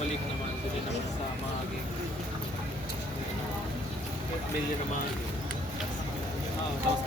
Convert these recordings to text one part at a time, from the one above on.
Mabalik naman, hindi naman sa mga million naman. Tapos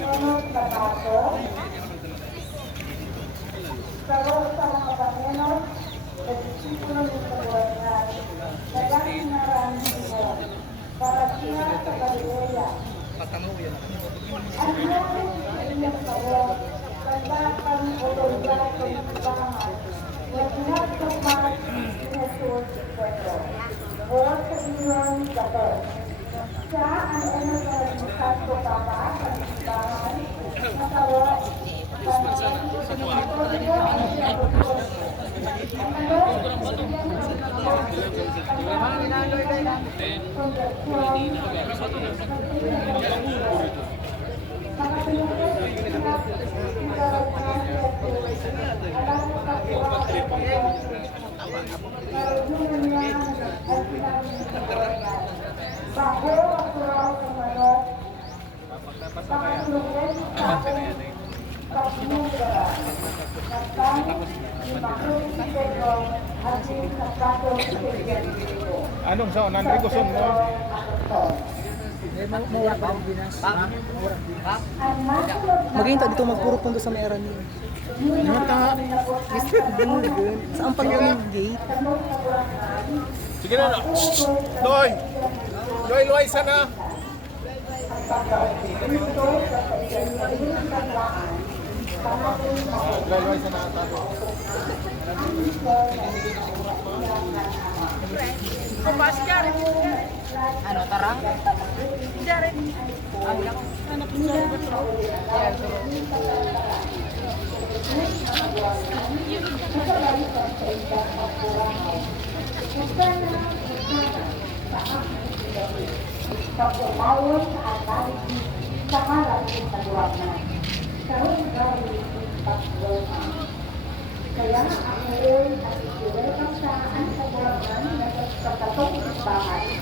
anong sa nanri ko son mo? Maghinta dito magpuro pundo sa may aran niyo. Nata. Saan pa yung gate? Sige na. Loy. Loy sana. Loy sana tato. Ano, tarang? Jared. Anak niya. Pagkakawin at balik sa kalat ng kaluwanan. Karoon gawin pagkakawin. Kaya ang ngayon at ikiwelcome sa ang kaluwanan na sa katong bahay,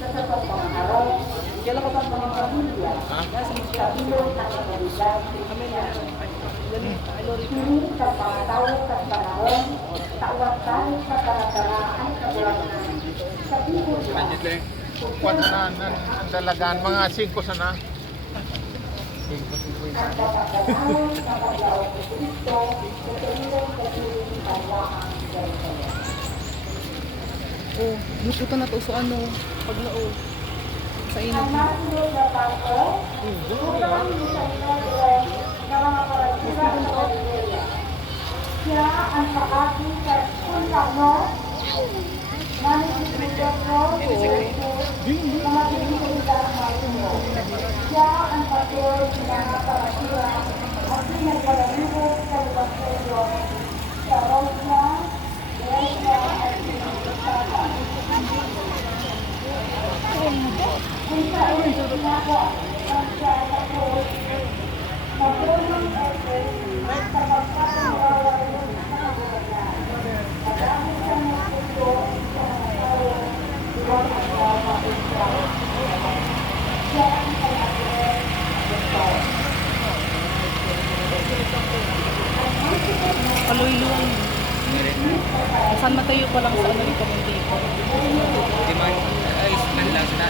sa katong pangaraw, sa katong mga pamilya, sa ilong at kabalidad, hindi sa pangtawag sa panahon, tawag sa karakaraan kaluwanan. Sa tibod Kuan na ang dalagan mga 5 sana. 5 Oh, luto na to so ano, paglao. Sa init. Siya ang pakati sa punta mo. Siya ang patuloy na nakapatira at pinagpalalibo sa Evangelyo sa Rosna, Rosna at Pinagpata. Kung saan ginagawa ang siya ay patuloy, matulong at sa pagpapagawa ng kagulangan. At dahil sa mga ito, sa mga tao, iwan ang mga mausap. Siya ang palagay ng tao. Paloy-luwang. Saan matayo pa lang sa ano ito ng tipo? ay, nandang na.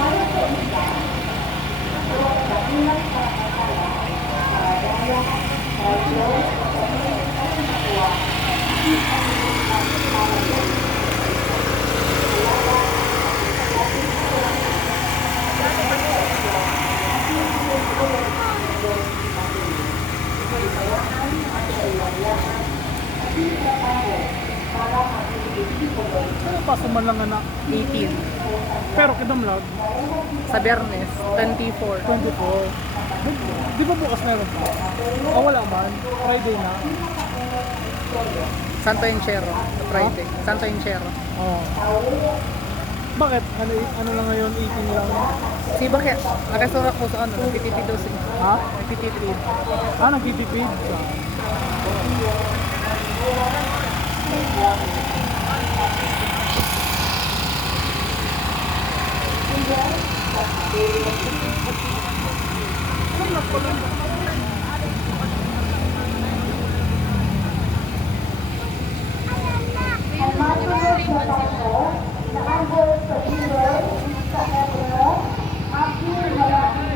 Para sa isa, ang kabilang pagkakala, daya, radyo, at nakuha, ang Ano pa man lang anak? 18. Pero kidamlag, Sa Biyernes, 24. 24. Di ba bukas meron pa? Ah, wala man. Friday na. Santo Encero, sa Friday. Santo Encero. Oo. Bakit? Ano lang ngayon? 18 lang. Si bakit? Nakasurak ko sa ano, nagtitipid daw siya. Ha? Nagtitipid. Ah, nagtitipid ka. Ang masunod na paso na ambos sa dealer sa Ebro, Apil Malaki,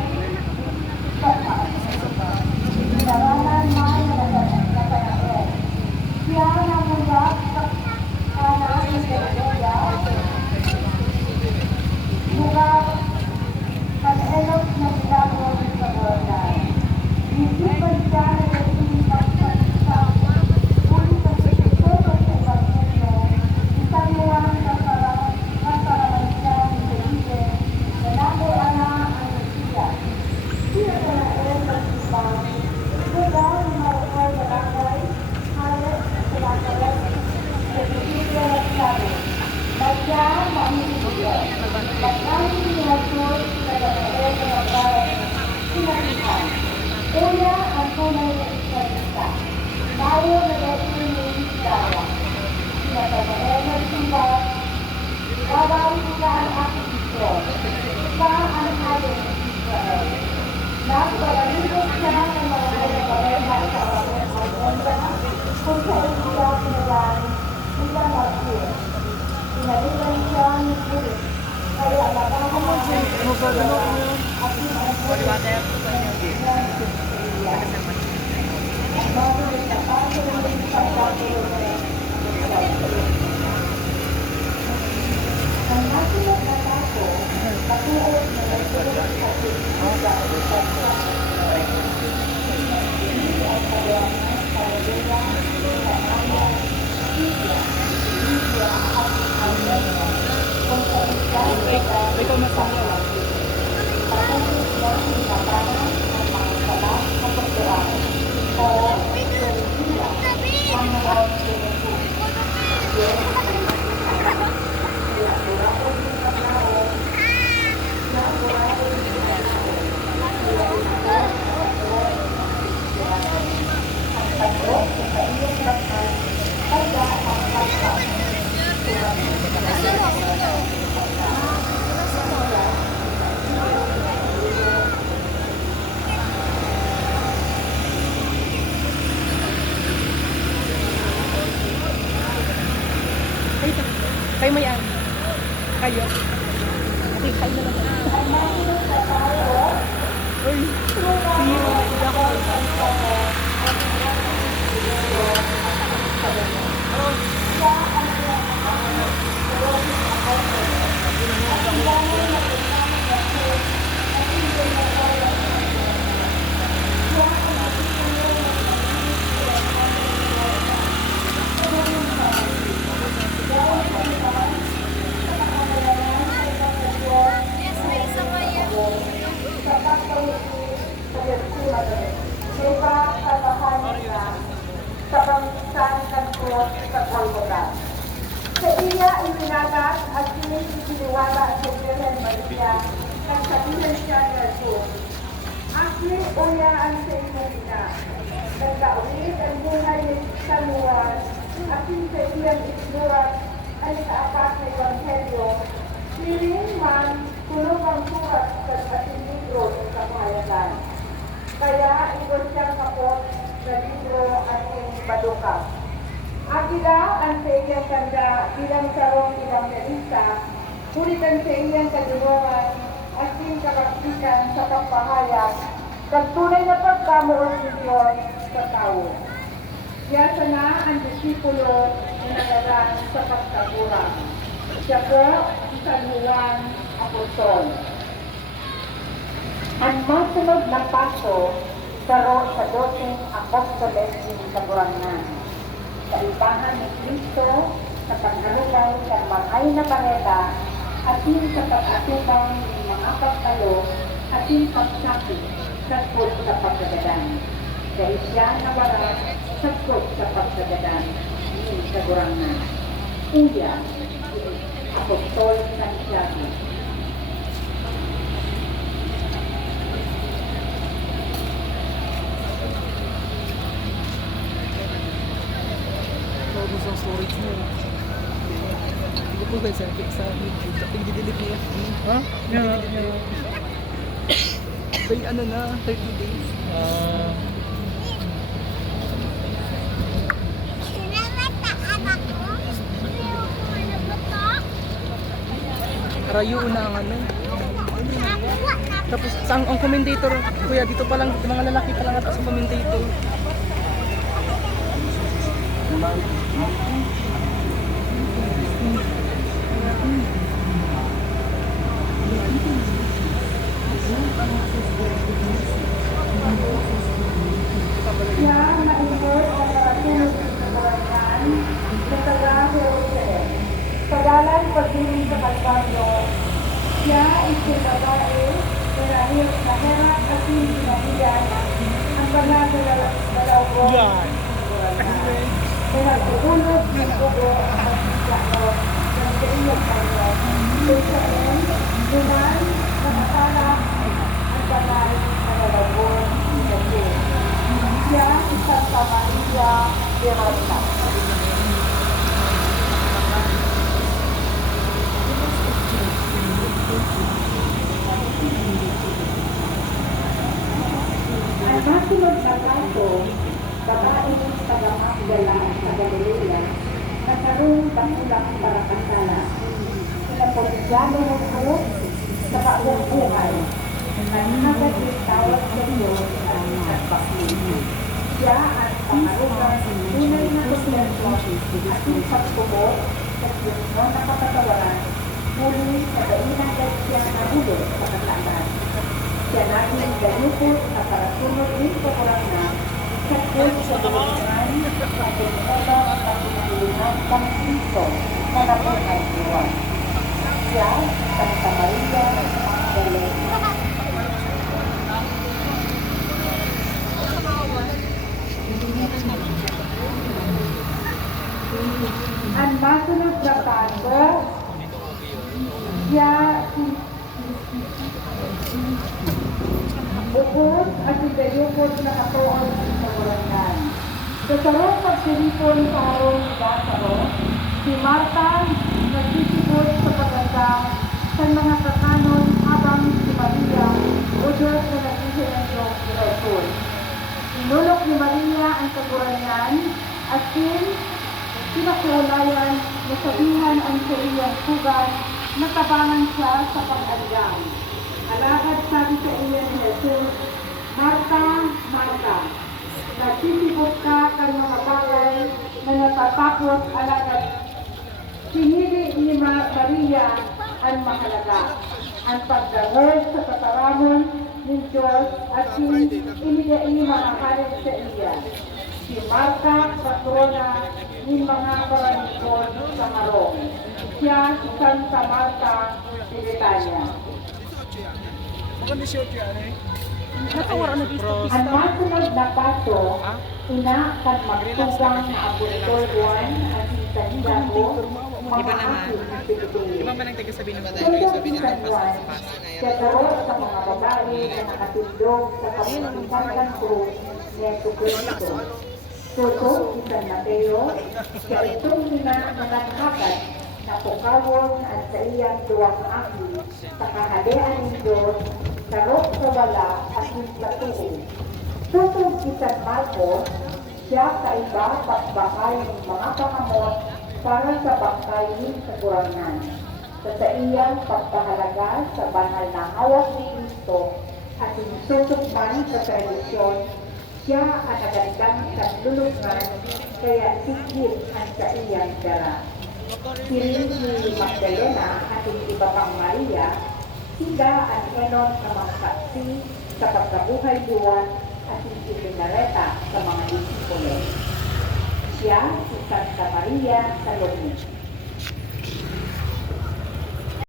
Darangan May Natanae. Siya namulak sa kanan ng Tereya, lugar Pan-Elok na ginagawa sa Borday. Isipan siya na nagsisimpan sa ulit ng pagkakot sa Evangelyo, isang luwang nasaraman siya ni Felipe, na nakuana ang Mesias. Siya sa nael ng Sibang, lugar ng Marapay Barangay, Halet sa Lakaret, sa Felipe Nagsabi, Bagya Mamimigyo, Bagay Nihatur sa Lakaret ng Barat, Sinatihan. Una ang tunay na istorista. Tayo na dating ng istorya. Sinatabayan ng simbahan, babawin sila ang aking istor. Ika ang ayon ng Israel. Nagpalaligot siya ng mga nagpapareha sa awang Almonda kung saan siya pinalaan bilang martir. Pinalitan siya ng Pulis. Kaya nabakaman siya at pinagpapalaligot ang nasunod na taso, patuot na nagsulot sa Pilipinas at hindi ang kawanan, Paladeya, Samaya, Syria, Libya at Armenia, kung sa isang Ikaw na sa patutot lang ng tabanan ng mga salat sa pagduraan o liturhiya ang mga Kayo may ano? Kayo? Okay, kayo na lang. Uy, zero. Hindi ako. Sa iya iminagat at sinisiwala sa Virgen Maria, nagsabihan siya ni Jesus, Aki uya ang sa iyong ina, nagkaulit ang buhay ni Samuel, aking sa iyang isurat ay sa apat na Ebanghelyo, siling man puno ang surat sa ating libro ng kapahayagan. Kaya ito siyang kapot na libro ating paduka. Akila ang sa iyang tanda bilang sarong evangelista, kulitan sa iyang kadulungan at iyong kapagsikan sa pagpahayag, kagtunay na pagkamuot ni Diyos sa tao. Yasa na ang disipulo na nagalan sa pagkagura. Siya po, San Juan Apostol. Ang masunod na paso, sa 12 apostoles ng Kaburangan. kaibahan ni Kristo sa pagkalugay sa bangay na kareta atin sa pag-atubang ng mga pagkalo atin pagsakit sagpod sa pagkagadan. Dahil siya nawara sagpod sa pagkagadan ni Kagurangan. Uya, Apostol Santiago. Tapos ang storage mo. Hindi ko po guys, sa YouTube, kapag i-delete niya FB. Ha? I-delete niya yung... By ano na, 30 days. Rayo na ang ano. Tapos ang commentator, kuya, dito pa lang, mga lalaki pa lang ata sa commentator. Siya na-import sa karatunog sa Kagurangan sa taga-Jerusalem. Pagalan pagdiling sa Kalbaryo, siya isinabae na naherak at sinabihan ang banal na dalawang Kagurangan. Pinagpupulog ng bugo ang pagkakao ng kaiyang kayo. Israel, duman, nakasala ang banal na dalawang Kagurangan. Siya si Santa Maria de Rota. Ang masunod na kaso, babae ng taga-Magdala sa Galilea, nagkaroon dakilang parakasala. Pinaposyado ng Diyos sa kaawang buhay. Nanghagad yung tawag sa Diyos ang nagpaklihin. Siya ang pangarugan ng tunay na gobyerno at yung pagpupot sa Diyos mo nakapatawaran muli sa dainagad siya nahulog sa kasalan. Siya naging gayupot sa parasunod ng Kagurangan sa Diyos sa Kagurangan at yung oto at pinahulugan ng Kristo na nabuhay buwan. Siya, Santa Maria Magdalena. Ang masunod na kaso, siya bukod at idayukod na katuon sa Kagurangan. Sa sarong pagsilipon sa harong ni Lazaro, si Marta nagsisibot sa paganda sa mga kakanon habang si Maria o Diyos na nagsisilensyo ni Rasul. Inulok ni Maria ang Kagurangan at pinakulayan na sabihan ang sa iyang sugat na tabangan siya sa pag-alyang. Alagad sabi sa iya ni Jesus, Marta, Marta, nagsisibot ka kang mga bagay na natatakot alagad. Pinili ni Maria ang mahalaga, ang pagdahol sa kataramon ng Diyos at inigay mga halin sa iya. Si Marta, patrona ng mga paranikon sa harong. Siya si Santa Marta de Betania. Maganda siya yan eh. Natawaran na dito. Ang masunod na kaso, ina kan magtugang na Apostol Juan at si Santiago, mga asin na Pilipino. Di ba man ang taga-sabi ng Tutong si San Juan, siya taro sa mga babae na nakatindog sa kapitan cruz ni Jesucristo. Tutong si San Mateo, siya itong nananghakad na pukawon at sa iyang duwang aki sa kahalian ng Diyos, sarok sa wala at patuon. Tutong si San Marcos, siya kaiba pagbakay ng mga pangamot para sa bangkay ng Kagurangan. Sa iyang pagpahalaga sa banal na hawak ni Kristo at inususukman sa tradisyon, siya ang nagandang sa lulungan, kaya sigit ang sa iyang dara. Siring ni Magdalena at yung iba pang Maria, sila ang enon sa mga saksi sa pagkabuhay buwan at yung ipinareta sa mga disipulo. siya si Santa Maria Salome.